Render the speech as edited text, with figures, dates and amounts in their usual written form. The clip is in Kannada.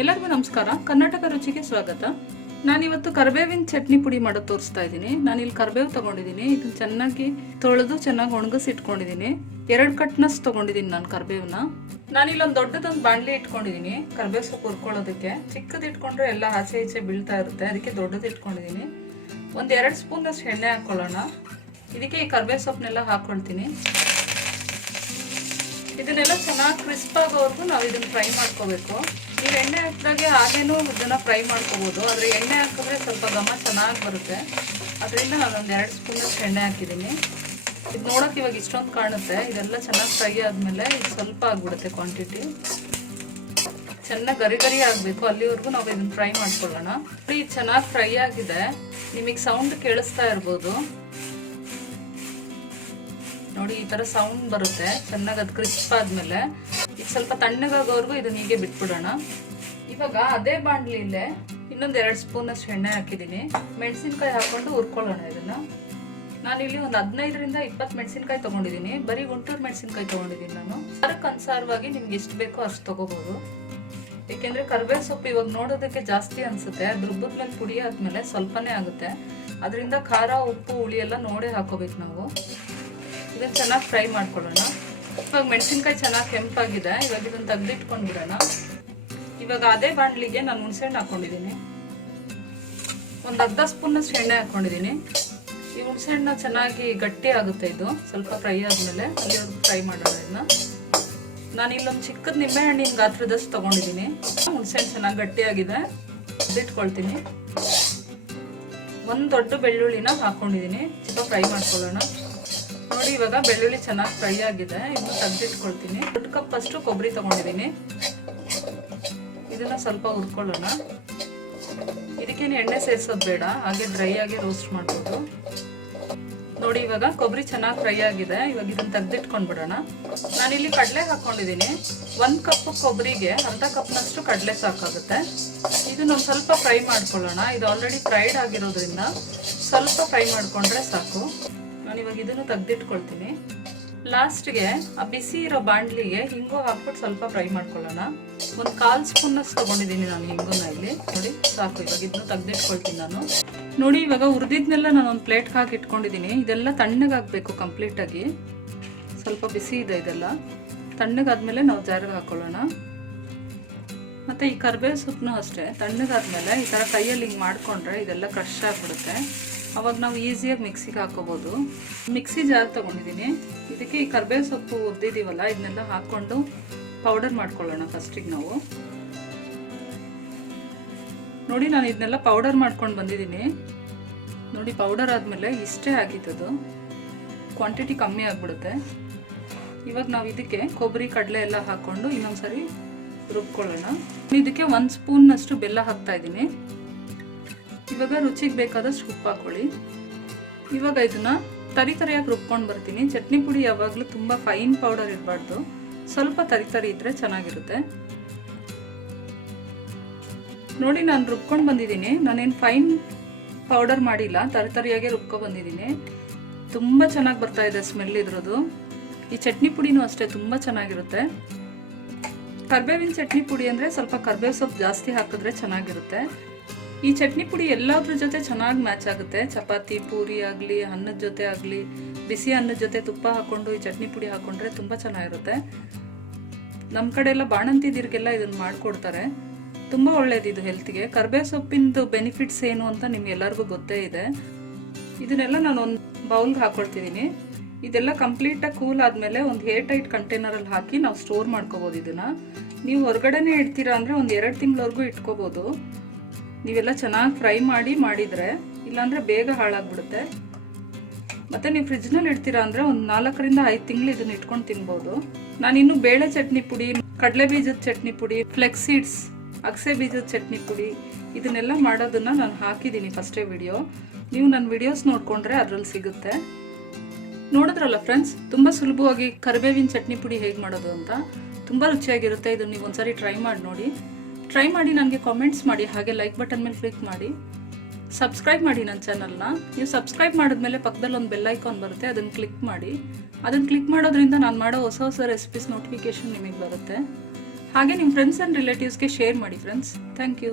ಎಲ್ಲರಿಗೂ ನಮಸ್ಕಾರ. ಕರ್ನಾಟಕ ರುಚಿಗೆ ಸ್ವಾಗತ. ನಾನಿವತ್ತು ಕರಿಬೇವಿನ ಚಟ್ನಿ ಪುಡಿ ಮಾಡೋದು ತೋರಿಸ್ತಾ ಇದ್ದೀನಿ. ನಾನಿಲ್ಲಿ ಕರಿಬೇವು ತಗೊಂಡಿದ್ದೀನಿ. ಇದನ್ನ ಚೆನ್ನಾಗಿ ತೊಳೆದು ಚೆನ್ನಾಗಿ ಒಣಗಿಸಿ ಇಟ್ಕೊಂಡಿದ್ದೀನಿ. 2 ಕಟ್ನಷ್ಟು ತಗೊಂಡಿದ್ದೀನಿ ನಾನು ಕರಿಬೇವನ್ನ. ನಾನಿಲ್ಲೊಂದು ದೊಡ್ಡದೊಂದು ಬಾಣಲಿ ಇಟ್ಕೊಂಡಿದ್ದೀನಿ ಕರಿಬೇವು ಸೊಪ್ಪು ಹುರ್ಕೊಳ್ಳೋದಕ್ಕೆ. ಚಿಕ್ಕದು ಇಟ್ಕೊಂಡ್ರೆ ಎಲ್ಲ ಆಚೆ ಈಚೆ ಬೀಳ್ತಾ ಇರುತ್ತೆ, ಅದಕ್ಕೆ ದೊಡ್ಡದು ಇಟ್ಕೊಂಡಿದ್ದೀನಿ. ಒಂದು 2 ಸ್ಪೂನಷ್ಟು ಎಣ್ಣೆ ಹಾಕ್ಕೊಳ್ಳೋಣ. ಇದಕ್ಕೆ ಈ ಕರಿಬೇವು ಸೊಪ್ಪನ್ನೆಲ್ಲ ಹಾಕ್ಕೊಳ್ತೀನಿ. ಇದನ್ನೆಲ್ಲ ಚೆನ್ನಾಗಿ ಕ್ರಿಸ್ಪ್ ಆಗೋವರೆಗೂ ನಾವು ಇದನ್ನು ಫ್ರೈ ಮಾಡ್ಕೋಬೇಕು. ನೀವು ಎಣ್ಣೆ ಹಾಕಿದಾಗೆ ಹಾಗೇನೂ ಇದನ್ನು ಫ್ರೈ ಮಾಡ್ಕೋಬೋದು, ಆದರೆ ಎಣ್ಣೆ ಹಾಕಿದ್ರೆ ಸ್ವಲ್ಪ ಘಮ ಚೆನ್ನಾಗಿ ಬರುತ್ತೆ. ಅದರಿಂದ ನಾನೊಂದು 2 ಸ್ಪೂನಷ್ಟು ಎಣ್ಣೆ ಹಾಕಿದ್ದೀನಿ. ಇದು ನೋಡೋಕೆ ಇವಾಗ ಇಷ್ಟೊಂದು ಕಾಣುತ್ತೆ. ಇದೆಲ್ಲ ಚೆನ್ನಾಗಿ ಫ್ರೈ ಆದಮೇಲೆ ಇದು ಸ್ವಲ್ಪ ಆಗಿಬಿಡುತ್ತೆ ಕ್ವಾಂಟಿಟಿ. ಚೆನ್ನಾಗಿ ಗರಿ ಗರಿ ಆಗಬೇಕು, ಅಲ್ಲಿವರೆಗೂ ನಾವು ಇದನ್ನು ಫ್ರೈ ಮಾಡ್ಕೊಳ್ಳೋಣ. ಇದು ಚೆನ್ನಾಗಿ ಫ್ರೈ ಆಗಿದೆ, ನಿಮಗೆ ಸೌಂಡ್ ಕೇಳಿಸ್ತಾ ಇರ್ಬೋದು ನೋಡಿ. ಈ ಥರ ಸೌಂಡ್ ಬರುತ್ತೆ ಚೆನ್ನಾಗಿ. ಅದು ಕ್ರಿಸ್ಪ್ ಆದಮೇಲೆ ಈಗ ಸ್ವಲ್ಪ ತಣ್ಣಗಾಗೋವರೆಗೂ ಇದನ್ನ ಹೀಗೆ ಬಿಟ್ಬಿಡೋಣ. ಇವಾಗ ಅದೇ ಬಾಣಲಿಯಲ್ಲೇ ಇನ್ನೊಂದು 2 ಸ್ಪೂನಷ್ಟು ಎಣ್ಣೆ ಹಾಕಿದ್ದೀನಿ. ಮೆಣಸಿನ್ಕಾಯಿ ಹಾಕೊಂಡು ಹುರ್ಕೊಳ್ಳೋಣ ಇದನ್ನ. ನಾನಿಲ್ಲಿ ಒಂದು 15ರಿಂದ 20 ಮೆಣಸಿನ್ಕಾಯಿ ತೊಗೊಂಡಿದ್ದೀನಿ. ಬರೀ ಗುಂಟೂರು ಮೆಣಸಿನ್ಕಾಯಿ ತೊಗೊಂಡಿದ್ದೀನಿ ನಾನು. ಅದಕ್ಕೆ ಅನುಸಾರವಾಗಿ ನಿಮ್ಗೆ ಎಷ್ಟು ಬೇಕೋ ಅಷ್ಟು ತೊಗೋಬೋದು. ಏಕೆಂದರೆ ಕರಿಬೇವು ಸೊಪ್ಪು ಇವಾಗ ನೋಡೋದಕ್ಕೆ ಜಾಸ್ತಿ ಅನಿಸುತ್ತೆ, ಅದು ರುಬ್ಬದ ಮೇಲೆ ಪುಡಿ ಆದಮೇಲೆ ಸ್ವಲ್ಪನೇ ಆಗುತ್ತೆ. ಅದರಿಂದ ಖಾರ ಉಪ್ಪು ಹುಳಿ ಎಲ್ಲ ನೋಡೇ ಹಾಕೋಬೇಕು ನಾವು. ಇದನ್ನು ಚೆನ್ನಾಗಿ ಫ್ರೈ ಮಾಡ್ಕೊಳ್ಳೋಣ. ಇವಾಗ ಮೆಣಸಿನ್ಕಾಯಿ ಚೆನ್ನಾಗಿ ಕೆಂಪಾಗಿದೆ. ಇವಾಗ ಇದನ್ನು ತೆಗೆದಿಟ್ಕೊಂಡು ಬಿಡೋಣ. ಇವಾಗ ಅದೇ ಬಾಣಲಿಗೆ ನಾನು ಹುಣಸೆಹಣ್ಣು ಹಾಕ್ಕೊಂಡಿದ್ದೀನಿ. ಒಂದು 1/2 ಸ್ಪೂನಷ್ಟು ಎಣ್ಣೆ ಹಾಕ್ಕೊಂಡಿದ್ದೀನಿ. ಈ ಹುಣಸೆಹಣ್ಣು ಚೆನ್ನಾಗಿ ಗಟ್ಟಿ ಆಗುತ್ತೆ. ಇದು ಸ್ವಲ್ಪ ಫ್ರೈ ಆದಮೇಲೆ ಅಲ್ಲಿವರೆಗೂ ಫ್ರೈ ಮಾಡೋಣ ಇದನ್ನ. ನಾನು ಇಲ್ಲೊಂದು ಚಿಕ್ಕದ ನಿಂಬೆಹಣ್ಣಿನ ಗಾತ್ರದಷ್ಟು ತೊಗೊಂಡಿದ್ದೀನಿ. ಹುಣಸೆಹಣ್ಣು ಚೆನ್ನಾಗಿ ಗಟ್ಟಿಯಾಗಿದೆ, ಇಟ್ಕೊಳ್ತೀನಿ. ಒಂದು ದೊಡ್ಡ ಬೆಳ್ಳುಳ್ಳಿನ ಹಾಕ್ಕೊಂಡಿದ್ದೀನಿ. ಸ್ವಲ್ಪ ಫ್ರೈ ಮಾಡ್ಕೊಳ್ಳೋಣ. ನೋಡಿ ಇವಾಗ ಬೆಳ್ಳುಳ್ಳಿ ಚೆನ್ನಾಗಿ ಫ್ರೈ ಆಗಿದೆ. ಇದನ್ನು ತೆಗೆದಿಟ್ಕೊಳ್ತೀನಿ. 1 ಕಪ್ ಅಷ್ಟು ಕೊಬ್ಬರಿ ತಗೊಂಡಿದ್ದೀನಿ. ಇದನ್ನ ಸ್ವಲ್ಪ ಹುರ್ಕೊಳ್ಳೋಣ. ಇದಕ್ಕೇನು ಎಣ್ಣೆ ಸೇರಿಸೋದು ಬೇಡ, ಹಾಗೆ ಡ್ರೈ ಆಗಿ ರೋಸ್ಟ್ ಮಾಡ್ಬೋದು. ನೋಡಿ ಇವಾಗ ಕೊಬ್ಬರಿ ಚೆನ್ನಾಗಿ ಫ್ರೈ ಆಗಿದೆ. ಇವಾಗ ಇದನ್ನ ತೆಗೆದಿಟ್ಕೊಂಡ್ಬಿಡೋಣ. ನಾನಿಲ್ಲಿ ಕಡಲೆ ಹಾಕ್ಕೊಂಡಿದ್ದೀನಿ. 1 ಕಪ್ ಕೊಬ್ಬರಿಗೆ 1/2 ಕಪ್ನಷ್ಟು ಕಡಲೆ ಸಾಕಾಗುತ್ತೆ. ಇದನ್ನ ಒಂದು ಸ್ವಲ್ಪ ಫ್ರೈ ಮಾಡ್ಕೊಳ್ಳೋಣ. ಇದು ಆಲ್ರೆಡಿ ಫ್ರೈಡ್ ಆಗಿರೋದ್ರಿಂದ ಸ್ವಲ್ಪ ಫ್ರೈ ಮಾಡಿಕೊಂಡ್ರೆ ಸಾಕು. ನಾನಿವಾಗ ಇದನ್ನು ತೆಗೆದಿಟ್ಕೊಳ್ತೀನಿ. ಲಾಸ್ಟ್ಗೆ ಆ ಬಿಸಿ ಇರೋ ಬಾಣಲಿಗೆ ಹಿಂಗು ಹಾಕ್ಬಿಟ್ಟು ಸ್ವಲ್ಪ ಫ್ರೈ ಮಾಡ್ಕೊಳ್ಳೋಣ. ಒಂದು 1/4 ಸ್ಪೂನಷ್ಟು ತೊಗೊಂಡಿದ್ದೀನಿ ನಾನು ಹಿಂಗುನ ಇಲ್ಲಿ. ನೋಡಿ ಸಾಕು. ಇವಾಗ ಇದನ್ನು ತೆಗೆದಿಟ್ಕೊಳ್ತೀನಿ ನಾನು. ನೋಡಿ ಇವಾಗ ಹುರಿದಿದ್ನೆಲ್ಲ ನಾನು ಒಂದು ಪ್ಲೇಟ್ಗೆ ಹಾಕಿ ಇಟ್ಕೊಂಡಿದ್ದೀನಿ. ಇದೆಲ್ಲ ತಣ್ಣಗಾಗಬೇಕು ಕಂಪ್ಲೀಟಾಗಿ. ಸ್ವಲ್ಪ ಬಿಸಿ ಇದೆ ಇದೆಲ್ಲ. ತಣ್ಣಗಾದ್ಮೇಲೆ ನಾವು ಜಾರಿಗೆ ಹಾಕ್ಕೊಳ್ಳೋಣ. ಮತ್ತು ಈ ಕರಿಬೇವು ಸೊಪ್ಪನ್ನು ಅಷ್ಟೇ ತಣ್ಣಗಾದ್ಮೇಲೆ ಈ ಥರ ಕೈಯಲ್ಲಿ ಹಿಂಗೆ ಮಾಡಿಕೊಂಡ್ರೆ ಇದೆಲ್ಲ ಕ್ರಶ್ ಆಗಿಬಿಡುತ್ತೆ. ಅವಾಗ ನಾವು ಈಸಿಯಾಗಿ ಮಿಕ್ಸಿಗೆ ಹಾಕೋಬೋದು. ಮಿಕ್ಸಿ ಜಾರ್ ತೊಗೊಂಡಿದ್ದೀನಿ. ಇದಕ್ಕೆ ಈ ಕರಿಬೇವು ಸೊಪ್ಪು ಉದ್ದಿದ್ದೀವಲ್ಲ ಇದನ್ನೆಲ್ಲ ಹಾಕ್ಕೊಂಡು ಪೌಡರ್ ಮಾಡ್ಕೊಳ್ಳೋಣ ಫಸ್ಟಿಗೆ ನಾವು. ನೋಡಿ ನಾನು ಇದನ್ನೆಲ್ಲ ಪೌಡರ್ ಮಾಡ್ಕೊಂಡು ಬಂದಿದ್ದೀನಿ. ನೋಡಿ ಪೌಡರ್ ಆದಮೇಲೆ ಇಷ್ಟೇ ಆಗಿತ್ತದು, ಕ್ವಾಂಟಿಟಿ ಕಮ್ಮಿ ಆಗಿಬಿಡುತ್ತೆ. ಇವಾಗ ನಾವು ಇದಕ್ಕೆ ಕೊಬ್ಬರಿ ಕಡಲೆ ಎಲ್ಲ ಹಾಕ್ಕೊಂಡು ಇನ್ನೊಂದ್ಸರಿ ರುಬ್ಕೊಳ್ಳೋಣ. ಇದಕ್ಕೆ 1 ಸ್ಪೂನ್ನಷ್ಟು ಬೆಲ್ಲ ಹಾಕ್ತಾ ಇದ್ದೀನಿ. ಇವಾಗ ರುಚಿಗೆ ಬೇಕಾದಷ್ಟು ಉಪ್ಪು ಹಾಕೊಳ್ಳಿ. ಇವಾಗ ಇದನ್ನ ತರಿಯಾಗಿ ರುಬ್ಕೊಂಡು ಬರ್ತೀನಿ. ಚಟ್ನಿ ಪುಡಿ ಯಾವಾಗಲೂ ತುಂಬ ಫೈನ್ ಪೌಡರ್ ಇರಬಾರ್ದು, ಸ್ವಲ್ಪ ತರಿ ಇದ್ದರೆ ಚೆನ್ನಾಗಿರುತ್ತೆ. ನೋಡಿ ನಾನು ರುಬ್ಕೊಂಡು ಬಂದಿದ್ದೀನಿ. ನಾನೇನು ಫೈನ್ ಪೌಡರ್ ಮಾಡಿಲ್ಲ, ತರಿಯಾಗೆ ರುಬ್ಕೊಂಡು ಬಂದಿದ್ದೀನಿ. ತುಂಬ ಚೆನ್ನಾಗಿ ಬರ್ತಾ ಇದೆ ಸ್ಮೆಲ್ ಇದ್ರದ್ದು. ಈ ಚಟ್ನಿ ಪುಡಿನೂ ಅಷ್ಟೇ ತುಂಬ ಚೆನ್ನಾಗಿರುತ್ತೆ. ಕರಿಬೇವಿನ ಚಟ್ನಿ ಪುಡಿ ಅಂದರೆ ಸ್ವಲ್ಪ ಕರಿಬೇವು ಸೊಪ್ಪು ಜಾಸ್ತಿ ಹಾಕಿದ್ರೆ ಚೆನ್ನಾಗಿರುತ್ತೆ. ಈ ಚಟ್ನಿ ಪುಡಿ ಎಲ್ಲದ್ರ ಜೊತೆ ಚೆನ್ನಾಗಿ ಮ್ಯಾಚ್ ಆಗುತ್ತೆ. ಚಪಾತಿ ಪೂರಿ ಆಗಲಿ, ಅನ್ನದ ಜೊತೆ ಆಗಲಿ, ಬಿಸಿ ಅನ್ನದ ಜೊತೆ ತುಪ್ಪ ಹಾಕ್ಕೊಂಡು ಈ ಚಟ್ನಿ ಪುಡಿ ಹಾಕ್ಕೊಂಡ್ರೆ ತುಂಬ ಚೆನ್ನಾಗಿರುತ್ತೆ. ನಮ್ಮ ಕಡೆ ಎಲ್ಲ ಬಾಣಂತಿದಿರಿಗೆಲ್ಲ ಇದನ್ನು ಮಾಡಿಕೊಡ್ತಾರೆ. ತುಂಬ ಒಳ್ಳೇದಿದು ಹೆಲ್ತ್ಗೆ. ಕರಿಬೇವು ಸೊಪ್ಪಿಂದು ಬೆನಿಫಿಟ್ಸ್ ಏನು ಅಂತ ನಿಮ್ಗೆಲ್ಲರಿಗೂ ಗೊತ್ತೇ ಇದೆ. ಇದನ್ನೆಲ್ಲ ನಾನು ಒಂದು ಬೌಲ್ಗೆ ಹಾಕ್ಕೊಳ್ತಿದ್ದೀನಿ. ಇದೆಲ್ಲ ಕಂಪ್ಲೀಟಾಗಿ ಕೂಲ್ ಆದಮೇಲೆ ಒಂದು ಏರ್ ಟೈಟ್ ಕಂಟೈನರಲ್ಲಿ ಹಾಕಿ ನಾವು ಸ್ಟೋರ್ ಮಾಡ್ಕೋಬೋದು. ಇದನ್ನು ನೀವು ಹೊರಗಡೆನೇ ಇಡ್ತೀರಾ ಅಂದರೆ ಒಂದು 2 ತಿಂಗಳವರೆಗೂ ಇಟ್ಕೋಬೋದು. ನೀವೆಲ್ಲ ಚೆನ್ನಾಗಿ ಫ್ರೈ ಮಾಡಿದರೆ, ಇಲ್ಲಾಂದರೆ ಬೇಗ ಹಾಳಾಗ್ಬಿಡುತ್ತೆ. ಮತ್ತು ನೀವು ಫ್ರಿಜ್ನಲ್ಲಿ ಇಡ್ತೀರಾ ಅಂದರೆ ಒಂದು 4ರಿಂದ 5 ತಿಂಗಳು ಇದನ್ನು ಇಟ್ಕೊಂಡು ತಿನ್ಬೋದು. ನಾನಿನ್ನು ಬೇಳೆ ಚಟ್ನಿ ಪುಡಿ, ಕಡಲೆ ಬೀಜದ ಚಟ್ನಿ ಪುಡಿ, ಫ್ಲೆಕ್ಸ್ ಸೀಡ್ಸ್, ಅಗಸೆ ಬೀಜದ ಚಟ್ನಿ ಪುಡಿ ಇದನ್ನೆಲ್ಲ ಮಾಡೋದನ್ನು ನಾನು ಹಾಕಿದ್ದೀನಿ ಫಸ್ಟೇ ವಿಡಿಯೋ. ನೀವು ನನ್ನ ವಿಡಿಯೋಸ್ ನೋಡಿಕೊಂಡ್ರೆ ಅದರಲ್ಲಿ ಸಿಗುತ್ತೆ. ನೋಡಿದ್ರಲ್ಲ ಫ್ರೆಂಡ್ಸ್, ತುಂಬ ಸುಲಭವಾಗಿ ಕರಿಬೇವಿನ ಚಟ್ನಿ ಪುಡಿ ಹೇಗೆ ಮಾಡೋದು ಅಂತ. ತುಂಬ ರುಚಿಯಾಗಿರುತ್ತೆ. ಇದನ್ನು ನೀವು ಒಂದ್ಸರಿ ಟ್ರೈ ಮಾಡಿ ನೋಡಿ. ಟ್ರೈ ಮಾಡಿ ನನಗೆ ಕಾಮೆಂಟ್ಸ್ ಮಾಡಿ, ಹಾಗೆ ಲೈಕ್ ಬಟನ್ ಮೇಲೆ ಕ್ಲಿಕ್ ಮಾಡಿ. ಸಬ್ಸ್ಕ್ರೈಬ್ ಮಾಡಿ ನನ್ನ ಚಾನಲ್ನ. ನೀವು ಸಬ್ಸ್ಕ್ರೈಬ್ ಮಾಡಿದ್ಮೇಲೆ ಪಕ್ಕದಲ್ಲಿ ಒಂದು ಬೆಲ್ ಐಕಾನ್ ಬರುತ್ತೆ, ಅದನ್ನು ಕ್ಲಿಕ್ ಮಾಡಿ. ಅದನ್ನು ಕ್ಲಿಕ್ ಮಾಡೋದ್ರಿಂದ ನಾನು ಮಾಡೋ ಹೊಸ ರೆಸಿಪೀಸ್ ನೋಟಿಫಿಕೇಶನ್ ನಿಮಗೆ ಬರುತ್ತೆ. ಹಾಗೆ ನಿಮ್ಮ ಫ್ರೆಂಡ್ಸ್ ಆ್ಯಂಡ್ ರಿಲೇಟಿವ್ಸ್ಗೆ ಶೇರ್ ಮಾಡಿ ಫ್ರೆಂಡ್ಸ್. Thank you.